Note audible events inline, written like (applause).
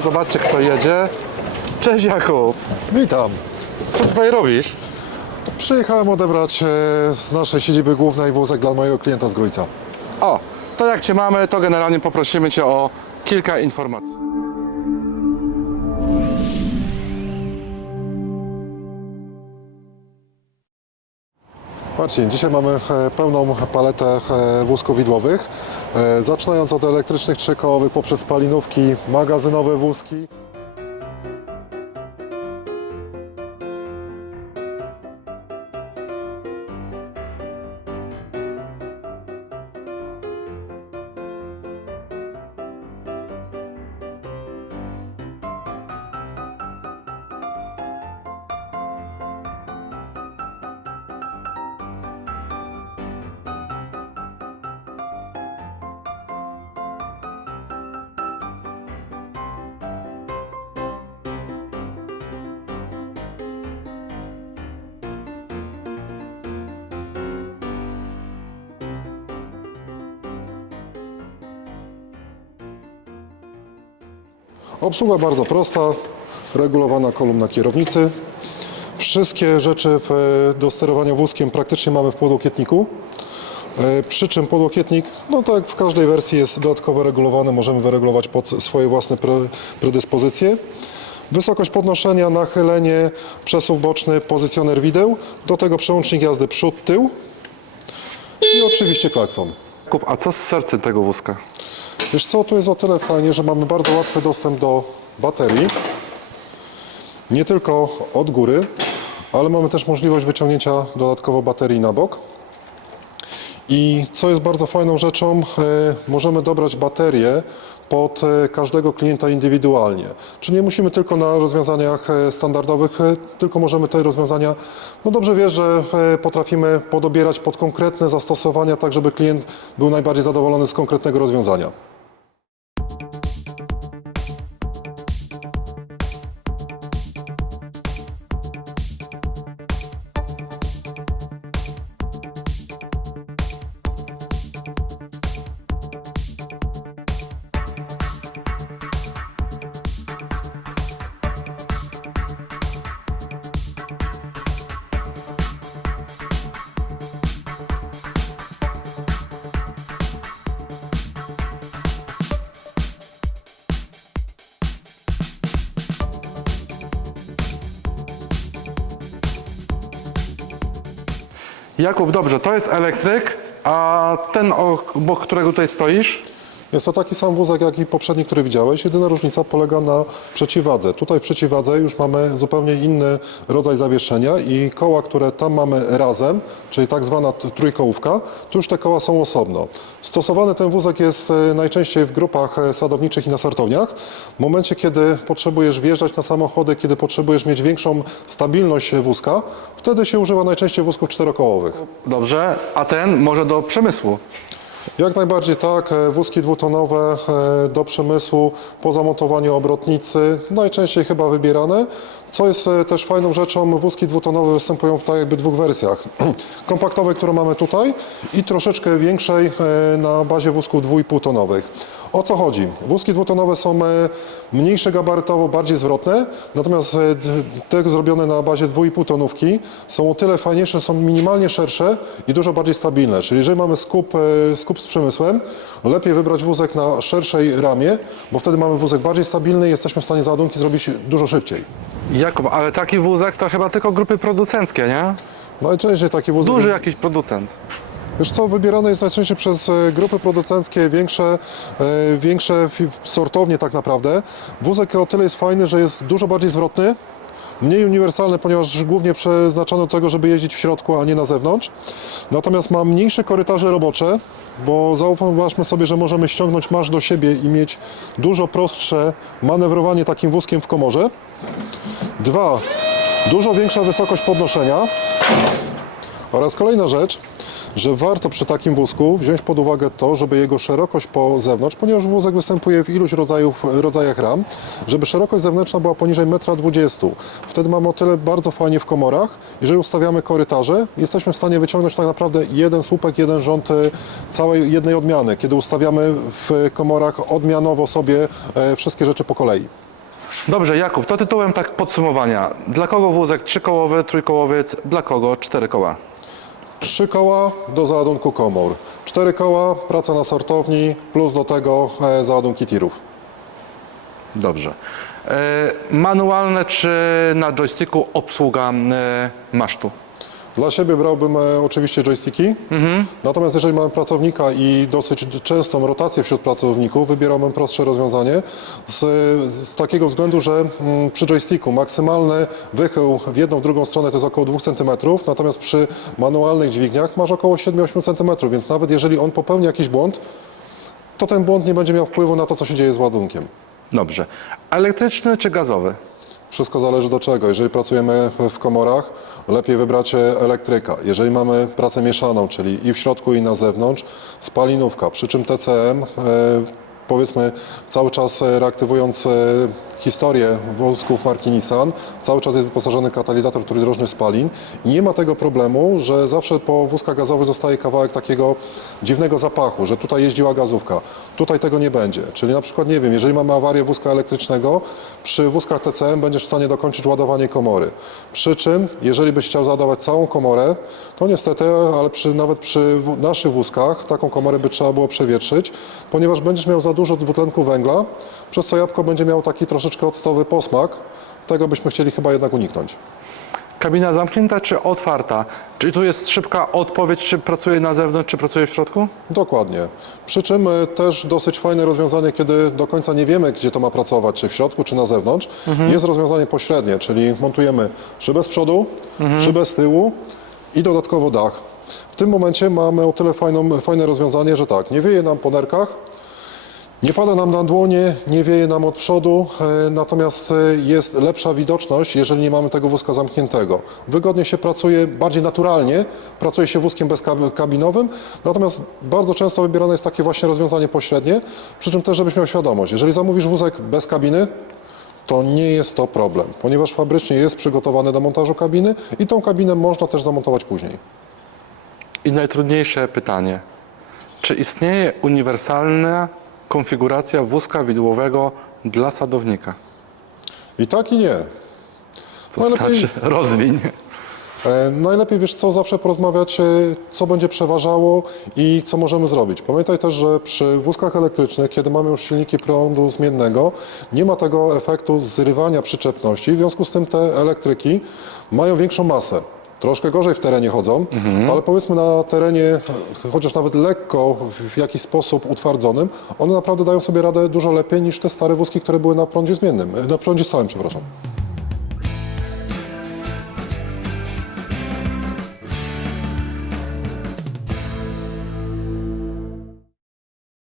Zobaczcie kto jedzie. Cześć Jakub. Witam. Co tutaj robisz? Przyjechałem odebrać e, z naszej siedziby głównej wózek dla mojego klienta z Grójca. O, to jak Cię mamy, to generalnie poprosimy Cię o kilka informacji. Marcin, dzisiaj mamy e, pełną paletę e, wózków widłowych, e, zaczynając od elektrycznych trzykołowych poprzez spalinówki, magazynowe wózki. Obsługa bardzo prosta, regulowana kolumna kierownicy. Wszystkie rzeczy e, do sterowania wózkiem praktycznie mamy w podłokietniku. E, Przy czym podłokietnik, no tak w każdej wersji jest dodatkowo regulowany, możemy wyregulować pod swoje własne pre- predyspozycje. Wysokość podnoszenia, nachylenie, przesuw boczny, pozycjoner wideł, do tego przełącznik jazdy przód-tył i oczywiście klakson. Jakub, a co z sercem tego wózka? Wiesz co, tu jest o tyle fajnie, że mamy bardzo łatwy dostęp do baterii. Nie tylko od góry, ale mamy też możliwość wyciągnięcia dodatkowo baterii na bok. I co jest bardzo fajną rzeczą, e, możemy dobrać baterię pod e, każdego klienta indywidualnie. Czyli nie musimy tylko na rozwiązaniach e, standardowych, tylko możemy te rozwiązania, no dobrze wiesz, że potrafimy podobierać pod konkretne zastosowania, tak żeby klient był najbardziej zadowolony z konkretnego rozwiązania. Jakub, dobrze, to jest elektryk, a ten, obok którego tutaj stoisz, Jest to taki sam wózek, jak i poprzedni, który widziałeś. Jedyna różnica polega na przeciwwadze. Tutaj w przeciwwadze już mamy zupełnie inny rodzaj zawieszenia i koła, które tam mamy razem, czyli tak zwana trójkołówka, tu już te koła są osobno. Stosowany ten wózek jest e, najczęściej w grupach e, sadowniczych i na sortowniach. W momencie, kiedy potrzebujesz wjeżdżać na samochody, kiedy potrzebujesz mieć większą stabilność e, wózka, wtedy się używa najczęściej wózków czterokołowych. dobrze, a ten może do przemysłu. Jak najbardziej tak, e, wózki dwutonowe e, do przemysłu po zamontowaniu obrotnicy, najczęściej chyba wybierane. Co jest e, też fajną rzeczą, wózki dwutonowe występują w tak jakby dwóch wersjach. (clears throat) Kompaktowej, którą mamy tutaj i troszeczkę większej na bazie wózków dwójpółtonowych. O co chodzi? Wózki dwutonowe są e, mniejsze gabarytowo, bardziej zwrotne, natomiast e, te zrobione na bazie 2,5 tonówki są o tyle fajniejsze, są minimalnie szersze i dużo bardziej stabilne. Czyli jeżeli mamy skup, e, skup z przemysłem, lepiej wybrać wózek na szerszej ramie, bo wtedy mamy wózek bardziej stabilny i jesteśmy w stanie załadunki zrobić dużo szybciej. Jakub, ale taki wózek to chyba tylko grupy producenckie, nie? Najczęściej taki wózek... Duży jakiś producent. Wiesz co, wybierane jest najczęściej przez e, grupy producenckie, większe, e, większe sortownie tak naprawdę. Wózek o tyle jest fajny, że jest dużo bardziej zwrotny, mniej uniwersalny, ponieważ głównie przeznaczony do tego, żeby jeździć w środku, a nie na zewnątrz. Natomiast ma mniejsze korytarze robocze, bo zauważmy sobie, że możemy ściągnąć marsz do siebie i mieć dużo prostsze manewrowanie takim wózkiem w komorze. Dwa, dużo większa wysokość podnoszenia. Oraz kolejna rzecz, że warto przy takim wózku wziąć pod uwagę to, żeby jego szerokość po zewnątrz, ponieważ wózek występuje w iluś rodzajów, rodzajach ram, żeby szerokość zewnętrzna była poniżej 1,20 m. Wtedy mamy o tyle bardzo fajnie w komorach. Jeżeli ustawiamy korytarze, jesteśmy w stanie wyciągnąć tak naprawdę jeden słupek, jeden rząd e, całej jednej odmiany, kiedy ustawiamy w komorach odmianowo sobie e, wszystkie rzeczy po kolei. Dobrze, Jakub, to tytułem tak podsumowania. Dla kogo wózek trzykołowy, trójkołowiec, dla kogo cztery koła? Trzy koła do załadunku komór. Cztery koła, praca na sortowni, plus do tego e, załadunki tirów. Dobrze. E, manualne czy na joysticku obsługa e, masztu? Dla siebie brałbym e, oczywiście joysticki, natomiast jeżeli mamy pracownika i dosyć częstą rotację wśród pracowników, wybierałbym prostsze rozwiązanie z, z takiego względu, że mm, przy joysticku maksymalny wychył w jedną, w drugą stronę to jest około 2 cm, natomiast przy manualnych dźwigniach masz około 7-8 cm, więc nawet jeżeli on popełni jakiś błąd, to ten błąd nie będzie miał wpływu na to, co się dzieje z ładunkiem. Dobrze. Elektryczny czy gazowy? Wszystko zależy do czego. Jeżeli pracujemy w komorach, lepiej wybrać elektryka. Jeżeli mamy pracę mieszaną, czyli i w środku, i na zewnątrz, spalinówka. Przy czym TCM, e, powiedzmy, cały czas e, reaktywując e, historię wózków marki Nissan, cały czas jest wyposażony katalizator trójdrożny spalin nie ma tego problemu, że zawsze po wózkach gazowych zostaje kawałek takiego dziwnego zapachu, że tutaj jeździła gazówka. Tutaj tego nie będzie. Czyli na przykład, nie wiem, jeżeli mamy awarię wózka elektrycznego, przy wózkach TCM będziesz w stanie dokończyć ładowanie komory. Przy czym, jeżeli byś chciał załadować całą komorę, to niestety, ale przy, nawet przy naszych wózkach taką komorę by trzeba było przewietrzyć, ponieważ będziesz miał za dużo dwutlenku węgla, przez co jabłko będzie miało taki troszeczkę octowy posmak. Tego byśmy chcieli chyba jednak uniknąć. Kabina zamknięta czy otwarta? Czy tu jest szybka odpowiedź, czy pracuje na zewnątrz, czy pracuje w środku? Dokładnie. Przy czym e, też dosyć fajne rozwiązanie, kiedy do końca nie wiemy, gdzie to ma pracować, czy w środku, czy na zewnątrz, jest rozwiązanie pośrednie, czyli montujemy szybę z przodu, szybę z tyłu i dodatkowo dach. W tym momencie mamy o tyle fajną, fajne rozwiązanie, że tak, nie wieje nam po nerkach, nie pada nam na dłonie, nie wieje nam od przodu, e, natomiast e, jest lepsza widoczność, jeżeli nie mamy tego wózka zamkniętego. Wygodnie się pracuje, bardziej naturalnie, pracuje się wózkiem bezkabinowym, natomiast bardzo często wybierane jest takie właśnie rozwiązanie pośrednie, przy czym też, żebyś miał świadomość, jeżeli zamówisz wózek bez kabiny, to nie jest to problem, ponieważ fabrycznie jest przygotowany do montażu kabiny i tą kabinę można też zamontować później. I najtrudniejsze pytanie. Czy istnieje uniwersalna konfiguracja wózka widłowego dla sadownika? I tak i nie. Co Najlepiej- znaczy rozwiń. E, Najlepiej wiesz co, zawsze porozmawiać, e, co będzie przeważało i co możemy zrobić. Pamiętaj też, że przy wózkach elektrycznych, kiedy mamy już silniki prądu zmiennego, nie ma tego efektu zrywania przyczepności, w związku z tym te elektryki mają większą masę. Troszkę gorzej w terenie chodzą, ale powiedzmy na terenie, chociaż nawet lekko w jakiś sposób utwardzonym, one naprawdę dają sobie radę dużo lepiej niż te stare wózki, które były na prądzie zmiennym, na prądzie stałym, przepraszam.